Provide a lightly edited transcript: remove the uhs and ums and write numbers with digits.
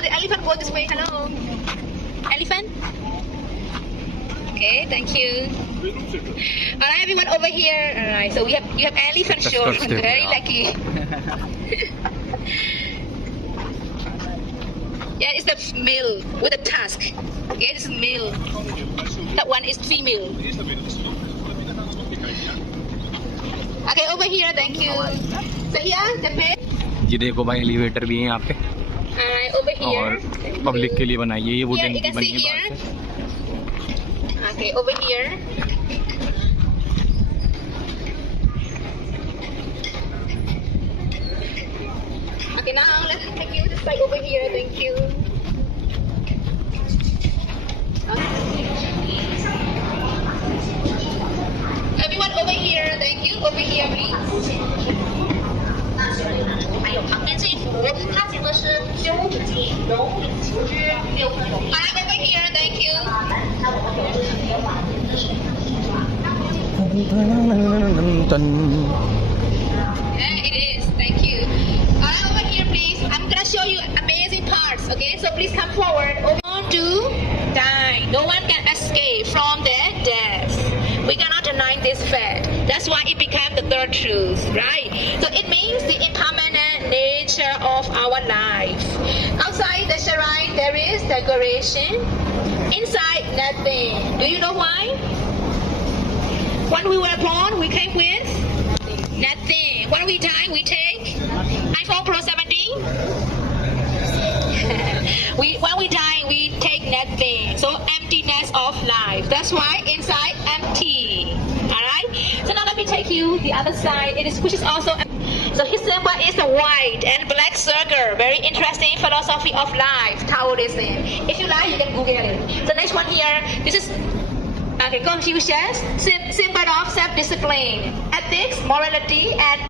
the elephant go this way. Hello. Elephant. Okay, thank you. Alright, everyone over here. Alright, so you have elephant show. Very lucky. Yeah, it's the male with the tusk. Okay, this is male. That one is female. Okay, over here, thank you. So here, the pet. ये देखो भाई elevator भी है यहाँ पे Over here. और public के लिए बनाई है ये वुडन You की can बनी see है here. बाहर से Okay, over here. Okay, now let's take you this side over here. Thank you. Everyone over here. Thank you. Over here, please. 还有旁边这一幅，它行的是修补剂龙领球之6分有 Alright, over here. Thank you. 那我们有就是别玩，这是 Yeah, it is. Thank you. Alright, over here, please. I'm gonna show you amazing parts. Okay, so please come forward. Over to die. No one can escape from their death. We cannot deny this fact. That's why it became the third truth, right? So it means the impermanent nature of our life. Outside the shrine, there is decoration. Inside, nothing. Do you know why? When we were born, we came with nothing. When we die, we take iPhone Pro 17. When we die, we take nothing. So emptiness of life. That's why inside empty. Alright? So now let me take you the other side. Which is also so his symbol is a white and black circle. Very interesting philosophy of life, Taoism. If you like, you can Google it. So next one here, this is Confucius, symbol of self-discipline, ethics, morality, and